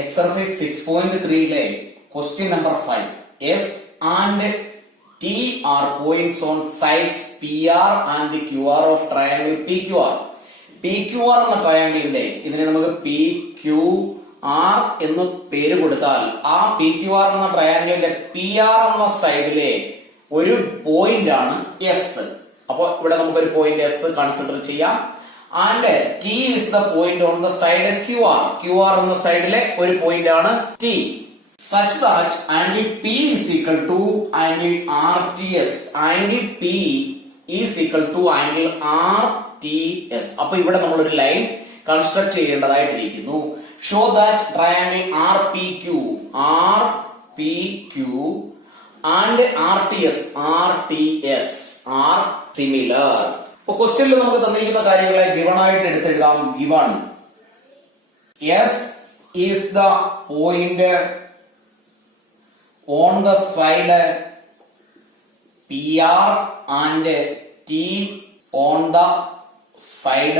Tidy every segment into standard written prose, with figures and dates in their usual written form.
Exercise 6.3 question number 5. S and T are points on sides PR and QR of triangle PQR. PQR എന്ന ട്രയാങ്കിളിന്റെ ഇതിനെ നമുക്ക് PQR എന്ന് പേര് കൊടുത്താൽ ആ PQR എന്ന ട്രയാങ്കിളിന്റെ PR എന്ന സൈഡിലെ ഒരു പോയിന്റ് ആണ് S. അപ്പൊ ഇവിടെ നമുക്കൊരു പോയിന്റ് S കൺസിഡർ ചെയ്യാം. And T is the point on the side QR. QR എന്ന സൈഡിലെ ഒരു പോയിന്റ് ആണ് T. Such that angle P is equal to angle RTS. Angle P is equal to angle RTS. അപ്പൊ ഇവിടെ നമ്മൾ ഒരു line construct ചെയ്യേണ്ടതായിട്ടിരിക്കുന്നു. Show that triangle RPQ and RTS are similar. ഇപ്പൊ ക്വസ്റ്റ്യനിൽ നമുക്ക് തന്നിരിക്കുന്ന കാര്യങ്ങളെ ഗിവൺ ആയിട്ട് എടുത്തെഴുതാം. Given S is the point on the side PR and T on the side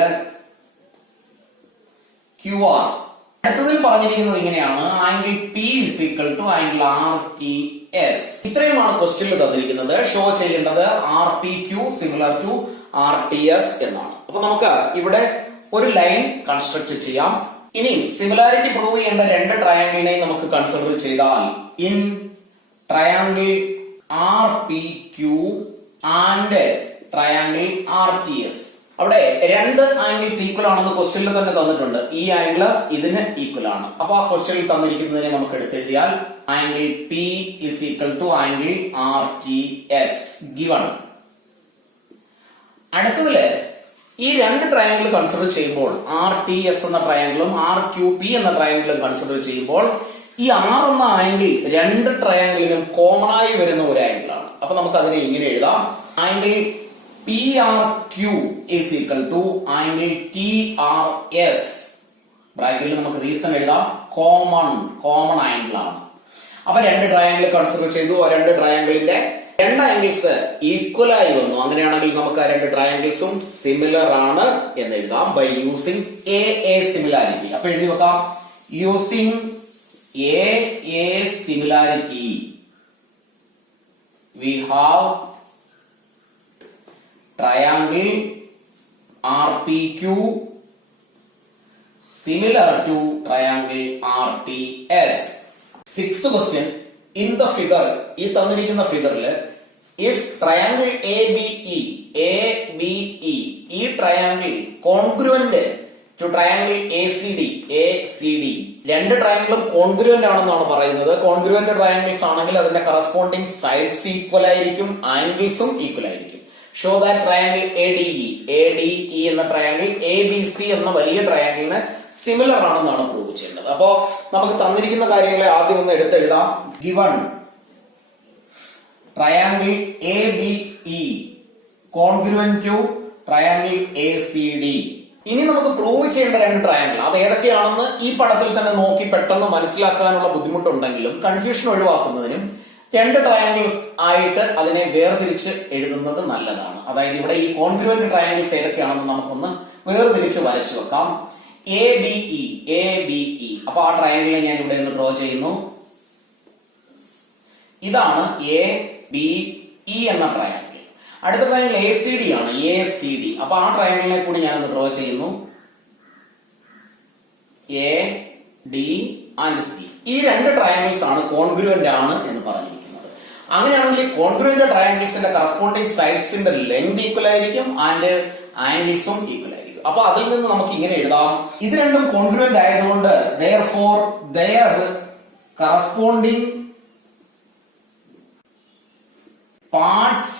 QR. അടുത്തതിൽ പറഞ്ഞിരിക്കുന്നത് ഇങ്ങനെയാണ്, angle P is equal to angle RTS. ഇത്രയുമാണ് ക്വസ്റ്റ്യനിൽ തന്നിരിക്കുന്നത്. ഷോ ചെയ്യേണ്ടത് RPQ സിമിലർ ടു RTS എന്നാണ്. അപ്പൊ നമുക്ക് ഇവിടെ ഒരു ലൈൻ കൺസ്ട്രക്ട് ചെയ്യാം. ഇനി സിമിലാരിറ്റി പ്രൂവ് ചെയ്യേണ്ട രണ്ട് ട്രയാങ്കിളിനെ നമുക്ക് കൺസിഡർ ചെയ്താൽ in triangle RPQ and triangle RTS, അവിടെ രണ്ട് ആംഗിൾസ് ഈക്വൽ ആണെന്ന് ക്വസ്റ്റ്യനിൽ തന്നെ തന്നിട്ടുണ്ട്. ഈ ആംഗിള് ഇതിന് ഈക്വൽ ആണ്. അപ്പൊ ആ ക്വസ്റ്റ്യനിൽ തന്നിരിക്കുന്നതിനെ നമുക്ക് എടുത്തെഴുതിയാൽ angle P is equal to angle RTS given. അടുത്തതില് ഈ രണ്ട് ട്രയാങ്കിൾ കൺസിഡർ ചെയ്യുമ്പോൾ RTS എന്ന ട്രയാങ്കിളും RQP എന്ന ട്രയാങ്കിളും കൺസിഡർ ചെയ്യുമ്പോൾ ഈ R എന്ന ആംഗിൾ രണ്ട് ട്രയാങ്കിളിനും കോമൺ ആയി വരുന്ന ഒരു ആംഗിൾ ആണ്. അപ്പൊ നമുക്ക് അതിനെ ഇങ്ങനെ എഴുതാം, angle PRQ is equal to angle TRS. ബ്രാക്കറ്റിൽ നമുക്ക് റീസൺ എഴുതാം, കോമൺ ആംഗിൾ ആണ്. അപ്പൊ രണ്ട് ട്രയാങ്കിൾ കൺസിഡർ ചെയ്തു. ആ രണ്ട് ട്രയാങ്കിളിന്റെ രണ്ട് ആംഗിൾസ് ഈക്വൽ ആയി വന്നു. അങ്ങനെയാണെങ്കിൽ നമുക്ക് ആ രണ്ട് ട്രയാങ്കിൾസും സിമിലർ ആണ് എന്ന് എഴുതാം ബൈ യൂസിങ് എ സിമിലാരിറ്റി. അപ്പൊ എഴുതി വെക്കാം, using a similarity we have triangle RPQ similar to triangle RTS. Sixth question, in the figure, ഈ തന്നിരിക്കുന്ന ഫിഗറിൽ if triangle ABE ഈ triangle congruent to triangle ACD രണ്ട് ട്രയാങ്കിളും കോൺഗ്രുവന്റ് ആണെന്നാണ് പറയുന്നത്. കോൺഗ്രുവന്റ് ട്രയാങ്കിൾസ് ആണെങ്കിൽ അതിന്റെ കറസ്പോണ്ടിങ് സൈഡ്സ് ഈക്വൽ ആയിരിക്കും, ആംഗിൾസും ഈക്വൽ ആയിരിക്കും. ഷോ ദാറ്റ് ട്രയാങ്കിൾ ADE എന്ന ട്രയാങ്കിൾ ABC എന്ന വലിയ ട്രയാങ്കിളിന് സിമിലർ ആണെന്നാണ് പ്രൂവ് ചെയ്യേണ്ടത്. അപ്പോ നമുക്ക് തന്നിരിക്കുന്ന കാര്യങ്ങളെ ആദ്യം ഒന്ന് എടുത്തെഴുതാം. Given triangle ABE congruent to triangle ACD. ഇനി നമുക്ക് പ്രൂവ് ചെയ്യേണ്ട രണ്ട് ട്രയാങ്കിൾ അത് ഏതൊക്കെയാണെന്ന് ഈ പടത്തിൽ തന്നെ നോക്കി പെട്ടെന്ന് മനസ്സിലാക്കാനുള്ള ബുദ്ധിമുട്ടുണ്ടെങ്കിലും കൺഫ്യൂഷൻ ഒഴിവാക്കുന്നതിനും രണ്ട് ട്രയാങ്കിൾസ് ആയിട്ട് അതിനെ വേർതിരിച്ച് എഴുതുന്നത് നല്ലതാണ്. അതായത് ഇവിടെ ഈ കോൺഗ്രുവന്റ് ട്രയാങ്കിൾസ് ഏതൊക്കെയാണെന്ന് നമുക്കൊന്ന് വേർതിരിച്ച് വരച്ചു വെക്കാം. ABE. അപ്പൊ ആ ട്രയാങ്കിളിനെ ഞാൻ ഇവിടെ ഒന്ന് ഡ്രോ ചെയ്യുന്നു. ഇതാണ് ABE എന്ന ട്രയാങ്കിൾ. അടുത്ത ട്രയാങ്കിൾ ACD ആണ്, ACD. അപ്പൊ ആ ട്രയാങ്കിളിനെ കൂടി ഞാനൊന്ന് ഡ്രോ ചെയ്യുന്നു. AD and C. ഈ രണ്ട് ട്രയാങ്കിൾസ് ആണ് കോൺഗ്രുവന്റ് ആണ് എന്ന് പറഞ്ഞിരിക്കുന്നത്. അങ്ങനെയാണെങ്കിൽ കോൺഗ്രുവന്റ് ട്രയാങ്കിൾസിന്റെ കറസ്പോണ്ടിങ് സൈഡ്സിന്റെ ലെങ്ത് ഈക്വൽ ആയിരിക്കും ആൻഡ് ആംഗിൾസും ഈക്വൽ ആയിരിക്കും. അപ്പൊ അതിൽ നിന്ന് നമുക്ക് ഇങ്ങനെ എഴുതാം, ഇത് രണ്ടും കോൺഗ്രുവന്റ് ആയതുകൊണ്ട് therefore their corresponding parts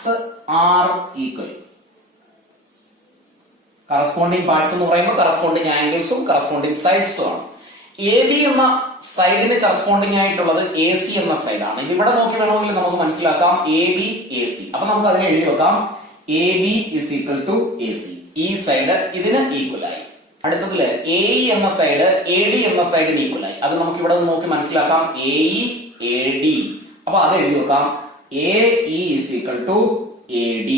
are equal. Corresponding parts എന്ന് പറയുമ്പോൾ കറസ്പോണ്ടിങ് ആംഗിൾസും കറസ്പോണ്ടിങ് സൈഡ്സും ആണ്. AB എന്ന സൈഡിന് കറസ്പോണ്ടിങ് ആയിട്ടുള്ളത് AC എന്ന സൈഡാണ്. ഇതിവിടെ നോക്കി വേണമെങ്കിൽ നമുക്ക് മനസ്സിലാക്കാം AB AC. അപ്പൊ നമുക്ക് അതിനെ എഴുതി വെക്കാം, AB is equal to AC. ഈ സൈഡ് ഇതിന് ഈക്വൽ ആയി. അടുത്തതില് AE എന്ന സൈഡ് AD എന്ന സൈഡിന് ഈക്വൽ ആയി. അത് നമുക്ക് ഇവിടെ നോക്കി മനസ്സിലാക്കാം, AE AD. അപ്പൊ അത് എഴുതി വെക്കാം, AE is equal to AD.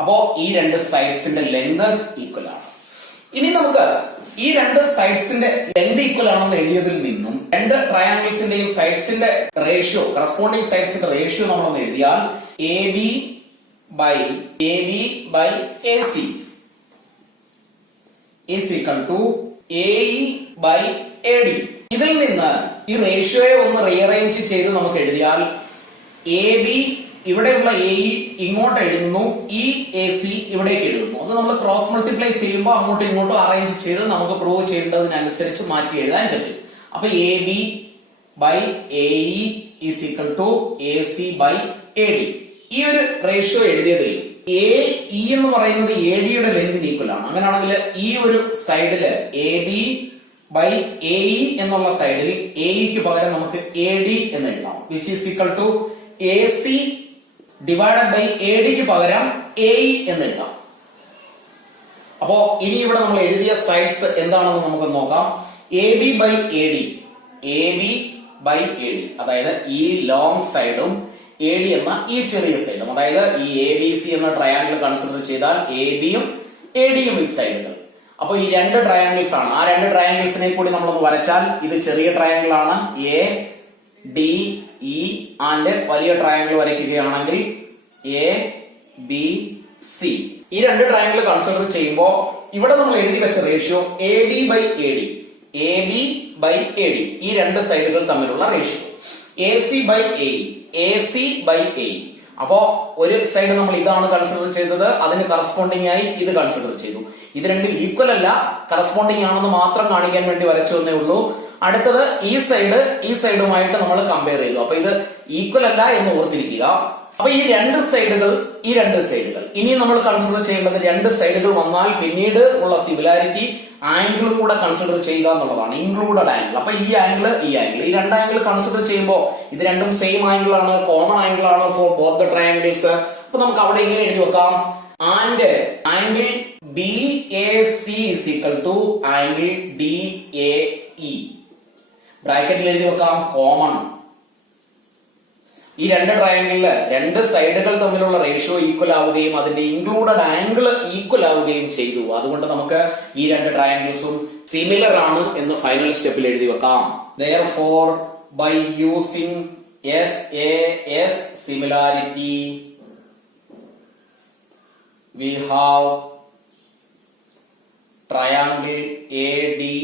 അപ്പോ ഈ രണ്ട് സൈഡ്സിന്റെ ലെങ്ത് ഈക്വൽ ആണ്. ഇനി നമുക്ക് ഈ രണ്ട് സൈഡ്സിന്റെ ലെങ്ത് ഈക്വൽ ആണെന്ന് എഴുതിയതിൽ നിന്നും രണ്ട് ട്രയാങ്കിൾസിന്റെയും സൈഡ്സിന്റെ റേഷ്യോ, കറസ്പോണ്ടിങ് സൈഡ്സിന്റെ റേഷ്യോ നമ്മളൊന്ന് എഴുതിയാൽ A B by A C is equal to AE by AD. ഇതിൽ നിന്ന് ഈ റേഷ്യോയെ ഒന്ന് റീഅറേഞ്ച് ചെയ്ത് നമുക്ക് എഴുതിയാൽ എ ബി ഇവിടെയുള്ള എ ഇ ഇങ്ങോട്ട് എഴുതുന്നു, ഈ എ സി ഇവിടേക്ക് എഴുതുന്നു. അത് നമ്മൾ ക്രോസ് മൾട്ടിപ്ലൈ ചെയ്യുമ്പോൾ അങ്ങോട്ടും ഇങ്ങോട്ടും അറേഞ്ച് ചെയ്ത് നമുക്ക് പ്രൂവ് ചെയ്യേണ്ടതിനനുസരിച്ച് മാറ്റി എഴുതാൻ പറ്റും. അപ്പൊ A B by A E is equal to A C by A D. ഈ ഒരു റേഷ്യോ എഴുതിയതിൽ എ ഇ എന്ന് പറയുന്നത് എ ഡിയുടെ ലെങ്തിന് ഈക്വൽ ആണ്. അങ്ങനെയാണെങ്കിൽ ഈ ഒരു സൈഡില് A B by A E എന്നുള്ള സൈഡിൽ എ ഇക്ക് പകരം നമുക്ക് എ ഡി എന്ന് എഴുതാം, which is equal to A C divided by A ഡിക്ക് പകരം എ ഇ എന്ന് എഴുതാം. അപ്പോ ഇനി ഇവിടെ നമ്മൾ എഴുതിയ സൈഡ്സ് എന്താണെന്ന് നമുക്ക് നോക്കാം. A B by A D, A B by A D, അതായത് ഈ ലോങ് സൈഡും എ ഡി എന്ന ഈ ചെറിയ സൈഡും, അതായത് ഈ എ ബി സി എന്ന ട്രയാങ്കിൾ കൺസിഡർ ചെയ്താൽ എ ബിയും എ ഡിയും ഈ സൈഡുകൾ. അപ്പൊ ഈ രണ്ട് ട്രയാങ്കിൾസ് ആണ്. ആ രണ്ട് ട്രയാങ്കിൾസിനെ കൂടി നമ്മളൊന്ന് വരച്ചാൽ ഇത് ചെറിയ ട്രയാങ്കിൾ ആണ്, എ ഡി ഇ, ആൻഡ് വലിയ ട്രയാങ്കിൾ വരയ്ക്കുകയാണെങ്കിൽ എ ബി സി. ഈ രണ്ട് ട്രയാങ്കിൾ കൺസിഡർ ചെയ്യുമ്പോൾ ഇവിടെ നമ്മൾ എഴുതി വെച്ച ratio A B by A D, A B by A D, ഈ രണ്ട് സൈഡുകൾ തമ്മിലുള്ള ratio. A C by A E, A C by A E. അപ്പോ ഒരു സൈഡ് നമ്മൾ ഇതാണ് കൺസിഡർ ചെയ്തത്, അതിന് കറസ്പോണ്ടിങ് ആയി ഇത് കൺസിഡർ ചെയ്തു. ഇത് രണ്ടും ഈക്വൽ അല്ല, കറസ്പോണ്ടിങ് ആണെന്ന് മാത്രം കാണിക്കാൻ വേണ്ടി വരച്ചു എന്നേ ഉള്ളൂ. അടുത്തത് ഈ സൈഡുമായിട്ട് നമ്മൾ കമ്പയർ ചെയ്തു. അപ്പൊ ഇത് ഈക്വൽ അല്ല എന്ന് ഓർത്തിരിക്കുക. അപ്പൊ ഈ രണ്ട് സൈഡുകൾ ഇനി നമ്മൾ കൺസിഡർ ചെയ്യേണ്ടത് രണ്ട് സൈഡുകൾ വന്നാൽ പിന്നീട് ഉള്ള സിമിലാരിറ്റി ആംഗിളും കൂടെ കൺസിഡർ ചെയ്യുക എന്നുള്ളതാണ്, ഇൻക്ലൂഡഡ് ആംഗിൾ. അപ്പൊ ഈ ആംഗിൾ ഈ രണ്ട് ആംഗിൾ കൺസിഡർ ചെയ്യുമ്പോൾ ഇത് രണ്ടും സെയിം ആംഗിൾ ആണ്, കോമൺ ആംഗിൾ ആണ് ഫോർ ബോത്ത് ദ ട്രയാംഗിൾസ്. അപ്പൊ നമുക്ക് അവിടെ ഇങ്ങനെ എഴുതി വെക്കാം, and angle B A C is equal to angle D A E. ബ്രാക്കറ്റിൽ എഴുതി വെക്കാം കോമൺ. ഈ രണ്ട് ട്രയാംഗിളില് രണ്ട് സൈഡുകൾ തമ്മിലുള്ള റേഷ്യോ ഈക്വൽ ആവുകയും അതിന്റെ ഇൻക്ലൂഡഡ് ആംഗിൾ ഈക്വൽ ആവുകയും ചെയ്തു. അതുകൊണ്ട് നമുക്ക് ഈ രണ്ട് ട്രയാംഗിൾസും സിമിലർ ആണ് എന്ന് ഫൈനൽ സ്റ്റെപ്പിൽ എഴുതി വെക്കാം. Therefore, by using SAS similarity, we have triangle ADE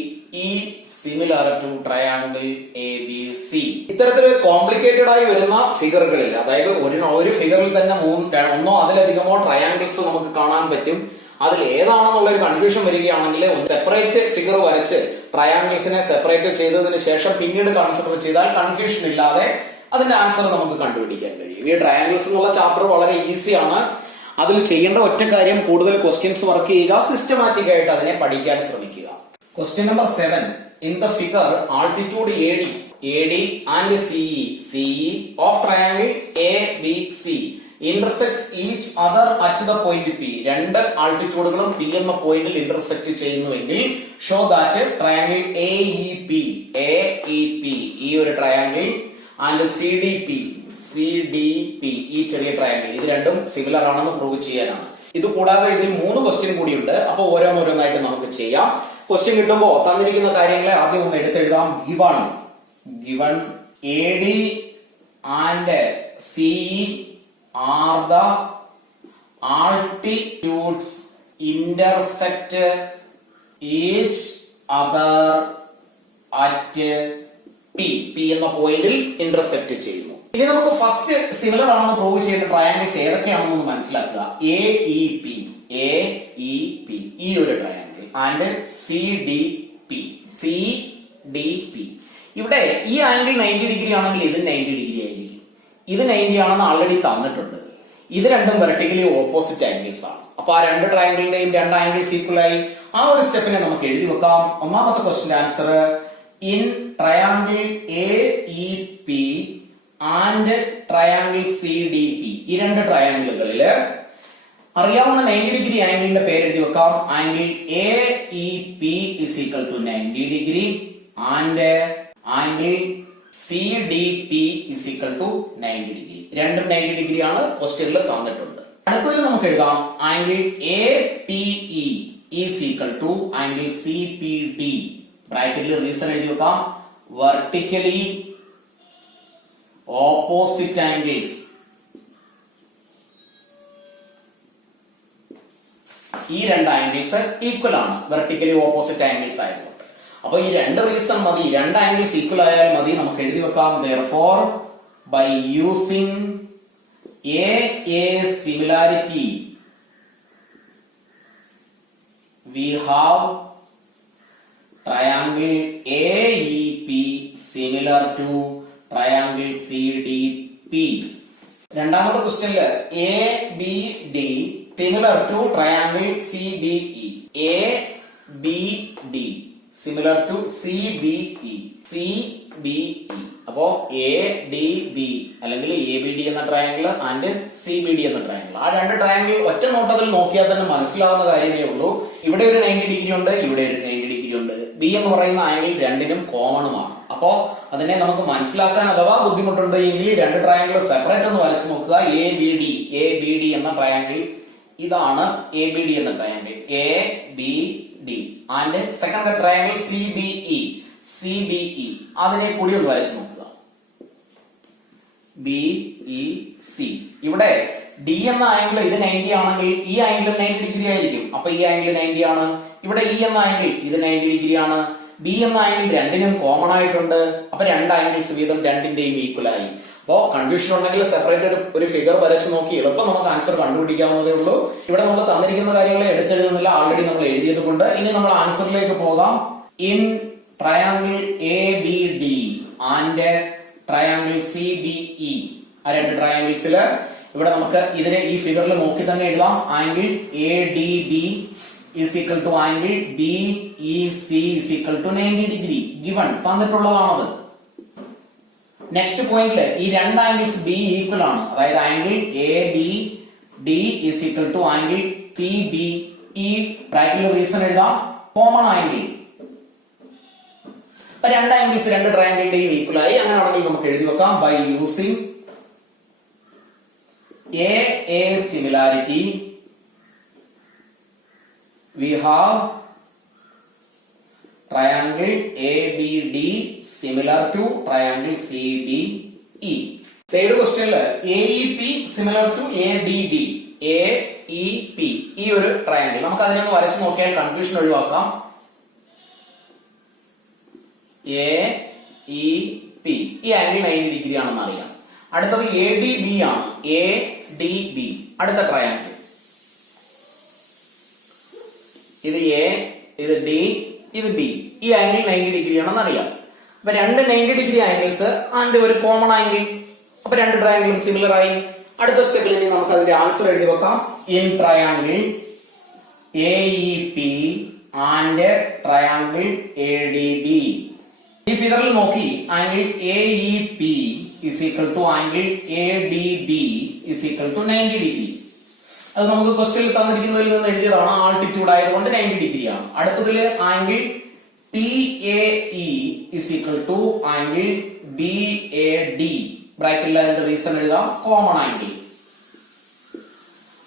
similar to triangle ABC. ഇത്തരത്തില് കോംപ്ലിക്കേറ്റഡ് ആയി വരുന്ന ഫിഗറുകളിൽ, അതായത് ഒരു ഫിഗറിൽ തന്നെ ഒന്നോ അതിലധികമോ ട്രയാങ്കിൾസ് നമുക്ക് കാണാൻ പറ്റും. അതിൽ ഏതാണെന്നുള്ള ഒരു കൺഫ്യൂഷൻ വരികയാണെങ്കിൽ സെപ്പറേറ്റ് ഫിഗർ വരച്ച് ട്രയാങ്കിൾസിനെ സെപ്പറേറ്റ് ചെയ്തതിന് ശേഷം പിന്നീട് കൺസിഡർ ചെയ്താൽ കൺഫ്യൂഷൻ ഇല്ലാതെ അതിന്റെ ആൻസർ നമുക്ക് കണ്ടുപിടിക്കാൻ കഴിയും. ഈ ട്രയാങ്കിൾസ് എന്നുള്ള ചാപ്റ്റർ വളരെ ഈസിയാണ്. അതിൽ ചെയ്യേണ്ട ഒറ്റ കാര്യം കൂടുതൽ ക്വസ്റ്റ്യൻസ് വർക്ക് ചെയ്യുക, സിസ്റ്റമാറ്റിക് ആയിട്ട് അതിനെ പഠിക്കാൻ ശ്രമിക്കുക. Question number 7. In the figure, altitude AD and CE of triangle ABC intersect each other at the point P. രണ്ട് ആൾട്ടിറ്റ്യൂഡുകളും P എന്ന പോയിന്റിൽ ഇന്റർസെക്ട് ചെയ്യുന്നുവെങ്കിൽ show that triangle AEP ഈ ഒരു ട്രയാങ്കിൾ and CDP ഈ ചെറിയ ട്രയാങ്കിൾ, ഇത് രണ്ടും സിമിലർ ആണെന്ന് പ്രൂവ് ചെയ്യാനാണ്. ഇത് കൂടാതെ ഇതിൽ 3 ക്വസ്റ്റ്യൻ കൂടിയുണ്ട്. അപ്പൊ ഓരോന്നോരോന്നായിട്ട് നമുക്ക് ചെയ്യാം. ക്വസ്റ്റ്യൻ കിട്ടുമ്പോ തന്നിരിക്കുന്ന കാര്യങ്ങളെ ആദ്യം ഒന്ന് എടുത്തെഴുതാം. Given AD and CE are the altitudes intersect each other at P എന്ന പോയിന്റിൽ ഇന്റർസെക്ട് ചെയ്യുന്നു. ഇനി നമുക്ക് ഫസ്റ്റ് സിമിലർ ആണെന്ന് പ്രൂവ് ചെയ്യുന്ന ട്രയാങ്കിൾസ് ഏതൊക്കെയാണെന്ന് മനസ്സിലാക്കുക. AEP ഈ ഒരു ട്രയാങ്കിൾ ആൻഡ് CDP. ഇവിടെ ഈ ആംഗിൾ 90 ഡിഗ്രി ആണെങ്കിൽ ഇത് 90 ഡിഗ്രി ആയിരിക്കും. ഇത് 90 ആണെന്ന് ആൾറെഡി തന്നിട്ടുണ്ട്. ഇത് രണ്ടും വെർട്ടിക്കലി ഓപ്പോസിറ്റ് ആംഗിൾസ് ആണ്. അപ്പൊ ആ രണ്ട് ട്രയാങ്കിളിന്റെയും രണ്ട് ആംഗിൾസ് ഈക്വൽ ആയി. ആ ഒരു സ്റ്റെപ്പിനെ നമുക്ക് എഴുതി വെക്കാം. ഒന്നാമത്തെ question answer, in triangle AEP and triangle CDP, ഈ രണ്ട് ട്രയാങ്കിളുകളില് അറിയാവുന്ന 90 ഡിഗ്രി ആംഗിളിന്റെ പേര് എഴുതി വെക്കാം. Angle AEP is equal to 90 degree and angle CDP is equal to 90 degree. രണ്ടും 90 ഡിഗ്രി ആണ്, ക്വസ്റ്റ്യനിൽ തന്നിട്ടുണ്ട്. അടുത്തതിൽ നമുക്ക് എഴുതാം angle APE is equal to angle C P D. ബ്രാക്കറ്റിൽ റീസൺ എഴുതി വെക്കാം. Vertically opposite angles. ഈ രണ്ട് ആംഗിൾസ് ഈക്വൽ ആണ്, വെർട്ടിക്കലി ഓപ്പോസിറ്റ് ആംഗിൾസ് ആയതുകൊണ്ട്. അപ്പൊ ഈ രണ്ട് റീസൺ മതി, രണ്ട് ആംഗിൾസ് ഈക്വൽ ആയാൽ മതി. നമുക്ക് എഴുതി വെക്കാം. Therefore, by using a similarity, we have triangle AEP similar to triangle CDP. രണ്ടാമത്തെ ക്വസ്റ്റ്യനില് ABD similar to triangle CBE. ABD similar to CBE. CBE. അപ്പോ ADB അല്ലെങ്കിൽ ABD എന്ന ട്രയാങ്കിൾ ആൻഡ് CBD എന്ന ട്രയാങ്കിൾ. ആ രണ്ട് ട്രയാങ്കിൾ ഒറ്റ നോട്ടത്തിൽ നോക്കിയാൽ തന്നെ മനസ്സിലാവുന്ന കാര്യമേ ഉള്ളൂ. ഇവിടെ ഒരു 90 ഡിഗ്രി ഉണ്ട്, ഇവിടെ ഒരു 90 ഡിഗ്രി ഉണ്ട്. ബി എന്ന് പറയുന്ന ആംഗിൾ രണ്ടിനും കോമണുമാണ്. അപ്പോ അതിനെ നമുക്ക് മനസ്സിലാക്കാൻ അഥവാ ബുദ്ധിമുട്ടുണ്ട് എങ്കിൽ രണ്ട് ട്രയാങ്കിൾ സെപ്പറേറ്റ് ഒന്ന് വരച്ചു നോക്കുക. ABD എന്ന ട്രയാങ്കിൾ ഇതാണ്. ABD എന്ന triangle ABD and second triangle CBE അതിനെ കൂടി ഒന്ന് വരച്ചു നോക്കുക. BEC. ഇവിടെ ഡി എന്ന ആംഗിൾ ഇത് 90 ആണെങ്കിൽ ഈ ആംഗിൾ 90 ഡിഗ്രി ആയിരിക്കും. അപ്പൊ ഈ ആംഗിൾ 90 ആണ്. ഇവിടെ ഇ എന്ന ആംഗിൾ ഇത് 90 ഡിഗ്രി ആണ്. ബി എന്ന ആംഗിൾ രണ്ടിനും കോമൺ ആയിട്ടുണ്ട്. അപ്പൊ രണ്ട് ആംഗിൾസ് വീതം രണ്ടിന്റെയും ഈക്വൽ ആയി. അപ്പോ കൺഫ്യൂഷൻ ഉണ്ടെങ്കിൽ സെപ്പറേറ്റ് ഒരു ഫിഗർ വരച്ച് നോക്കി എളുപ്പം നമുക്ക് ആൻസർ കണ്ടുപിടിക്കാവുന്നതേ ഉള്ളൂ. ഇവിടെ നമ്മൾ തന്നിരിക്കുന്ന കാര്യങ്ങൾ എടുത്തെഴുതുന്നില്ല, ആൾറെഡി നമ്മൾ എഴുതിയത് കൊണ്ട്. ഇനി നമ്മൾ ആൻസറിലേക്ക് പോകാം. In triangle ABD and triangle CBE, ആ രണ്ട് ട്രയാങ്കിൾസില് ഇവിടെ നമുക്ക് ഇതിനെ ഈ ഫിഗറിൽ നോക്കി തന്നെ എഴുതാം. Angle ADB is equal to angle BEC is equal to 90 degree. Given തന്നിട്ടുള്ളതാണത്. നെക്സ്റ്റ് പോയിന്റില് ഈ രണ്ട് ആംഗിൾസ് ബി ഈക്വൽ ആണ്. അതായത് angle ABD is equal to angle CBE. ബ്രാക്കറ്റിൽ റീസൺ എഴുതാം. Common angle. അപ്പൊ രണ്ട് ആംഗിൾസ് രണ്ട് ട്രയാങ്കിളിന്റെയും ഈക്വൽ ആയി. അങ്ങനെയാണെങ്കിൽ നമുക്ക് എഴുതി വെക്കാം. By using a similarity, we have triangle ABD similar to triangle CBE. Third ക്വസ്റ്റ്യനില് AEP similar to ADB. AEP ഈ ഒരു ട്രയാങ്കിൾ നമുക്ക് അതിനൊന്ന് വരച്ചു നോക്കിയാൽ കൺഫ്യൂഷൻ ഒഴിവാക്കാം. AEP ഈ ആംഗിൾ 90 ഡിഗ്രി ആണെന്ന് അറിയാം. അടുത്തത് ADB ആണ്. ADB അടുത്ത ട്രയാങ്കിൾ. ഇത് A, ഇത് D, ഇത് B. ഈ ആംഗിൾ 90 ഡിഗ്രി ആണെന്ന് അറിയാം. അപ്പൊ രണ്ട് 90 ഡിഗ്രി ആംഗിൾസ് ആൻഡ് ഒരു കോമൺ ആംഗിൾ. അപ്പൊ രണ്ട് ട്രയാങ്കിളും സിമിലർ ആയി. അടുത്ത സ്റ്റെപ്പിൽ ഇനി നമുക്ക് അതിന്റെ ആൻസർ എഴുതി വെക്കാം. In triangle AEP and triangle ADB. ഈ ഫിഗറിൽ നോക്കി angle AEP is equal to angle ADB is equal to 90 degree. അത് നമുക്ക് ക്വസ്റ്റ്യനിൽ തന്നിരിക്കുന്നതിൽ നിന്ന് എഴുതിയതാണ്. ആൾട്ടിറ്റ്യൂഡ് ആയതുകൊണ്ട് 90 ഡിഗ്രി ആണ്. അടുത്തതിൽ angle PAE is equal to angle BAD. ബ്രാക്കറ്റിൽ അതിന്റെ റീസൺ എഴുതാം. Common angle.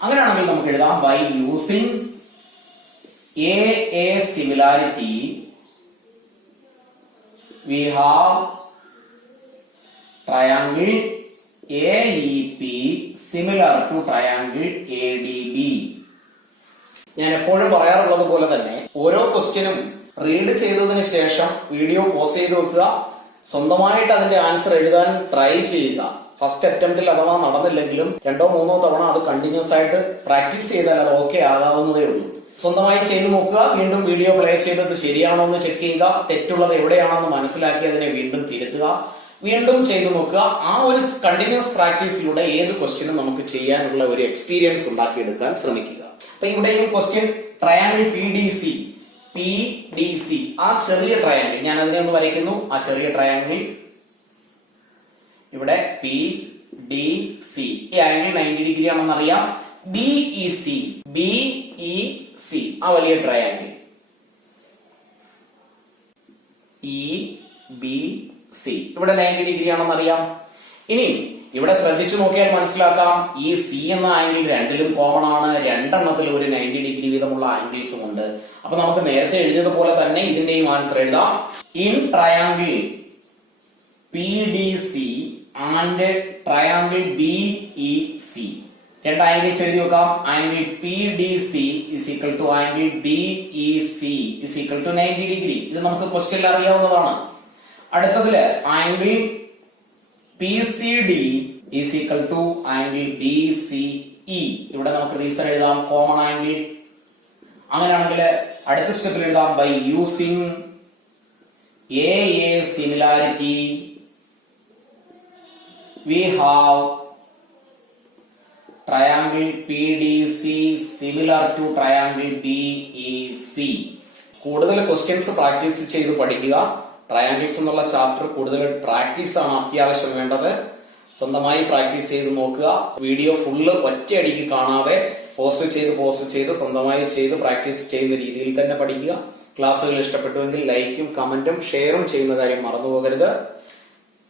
അങ്ങനെയാണെങ്കിൽ നമുക്ക് എഴുതാം. By using a similarity, we have triangle AEP similar to triangle ADB. ഞാൻ എപ്പോഴും പറയാറുള്ളത് പോലെ തന്നെ ഓരോ ക്വസ്റ്റ്യനും റീഡ് ചെയ്തതിന് ശേഷം വീഡിയോ പോസ് ചെയ്ത് വെക്കുക. സ്വന്തമായിട്ട് അതിന്റെ ആൻസർ എഴുതാൻ ട്രൈ ചെയ്യുക. ഫസ്റ്റ് അറ്റംപ്റ്റിൽ അഥവാ നടന്നില്ലെങ്കിലും 2-3 തവണ അത് കണ്ടിന്യൂസ് ആയിട്ട് പ്രാക്ടീസ് ചെയ്താൽ അത് ഓക്കെ ആകാവുന്നതേ ഉള്ളൂ. സ്വന്തമായി ചെയ്തു നോക്കുക. വീണ്ടും വീഡിയോ പ്ലേ ചെയ്തത് ശരിയാണോ എന്ന് ചെക്ക് ചെയ്യുക. തെറ്റുള്ളത് എവിടെയാണെന്ന് മനസ്സിലാക്കി അതിനെ വീണ്ടും തിരുത്തുക. വീണ്ടും ചെയ്തു നോക്കുക. ആ ഒരു കണ്ടിന്യൂസ് പ്രാക്ടീസിലൂടെ ഏത് ക്വസ്റ്റ്യനും നമുക്ക് ചെയ്യാനുള്ള ഒരു എക്സ്പീരിയൻസ് ഉണ്ടാക്കിയെടുക്കാൻ ശ്രമിക്കുക. അപ്പൊ ഇവിടെയും ക്വസ്റ്റ്യൻ ട്രയാങ്കിൾ PDC ആ ചെറിയ ട്രയാങ്കിൾ ഞാൻ അതിനെ ഒന്ന് വരയ്ക്കുന്നു. ആ ചെറിയ ട്രയാങ്കിൾ ഇവിടെ PDC ഈ ആംഗിൾ 90 ഡിഗ്രി ആണെന്ന് അറിയാം. BEC ആ വലിയ ട്രയാങ്കിൾ EBC ഇവിടെ 90 ഡിഗ്രി ആണെന്ന് അറിയാം. ഇനി ഇവിടെ ശ്രദ്ധിച്ചു നോക്കിയാൽ മനസ്സിലാക്കാം ഈ സി എന്ന ആംഗിൾ രണ്ടിലും കോമൺ ആണ്, രണ്ടെണ്ണത്തിൽ ഒരു 90 ഡിഗ്രി വീതമുള്ള ആംഗിൾസും ഉണ്ട്. അപ്പൊ നമുക്ക് നേരത്തെ എഴുതിയതുപോലെ തന്നെ ഇതിന്റെയും ആൻസർ എഴുതാം. In triangle P D C and triangle B E C, രണ്ട് ആംഗിൾസ് എഴുതി വെക്കാം. Angle P D C is equal to angle B E C is equal to 90 degree. ഇത് നമുക്ക് ക്വസ്റ്റ്യനിൽ അറിയാവുന്നതാണ്. അടുത്തതില് angle P C D is equal to angle B C E. ഇവിടെ നമുക്ക് റീസൺ എഴുതാം, കോമൺ ആംഗിൾ. അങ്ങനെയാണെങ്കിൽ അടുത്ത സ്റ്റെപ്പിൽ എഴുതാം by using a similarity we have triangle P D C similar to triangle B E C. കൂടുതൽ ക്വസ്റ്റ്യൻസ് പ്രാക്ടീസ് ചെയ്ത് പഠിക്കുക. ട്രയാംഗിൾസ് എന്നുള്ള ചാപ്റ്റർ കൂടുതൽ പ്രാക്ടീസ് ആണ് അത്യാവശ്യം വേണ്ടത്. സ്വന്തമായി പ്രാക്ടീസ് ചെയ്ത് നോക്കുക. വീഡിയോ ഫുള്ള് ഒറ്റയടിക്ക് കാണാതെ പോസ്റ്റ് ചെയ്ത് സ്വന്തമായി ചെയ്ത് പ്രാക്ടീസ് ചെയ്യുന്ന രീതിയിൽ തന്നെ പഠിക്കുക. ക്ലാസ്സുകൾ ഇഷ്ടപ്പെട്ടുവെങ്കിൽ ലൈക്കും കമന്റും ഷെയറും ചെയ്യുന്ന കാര്യം മറന്നു പോകരുത്.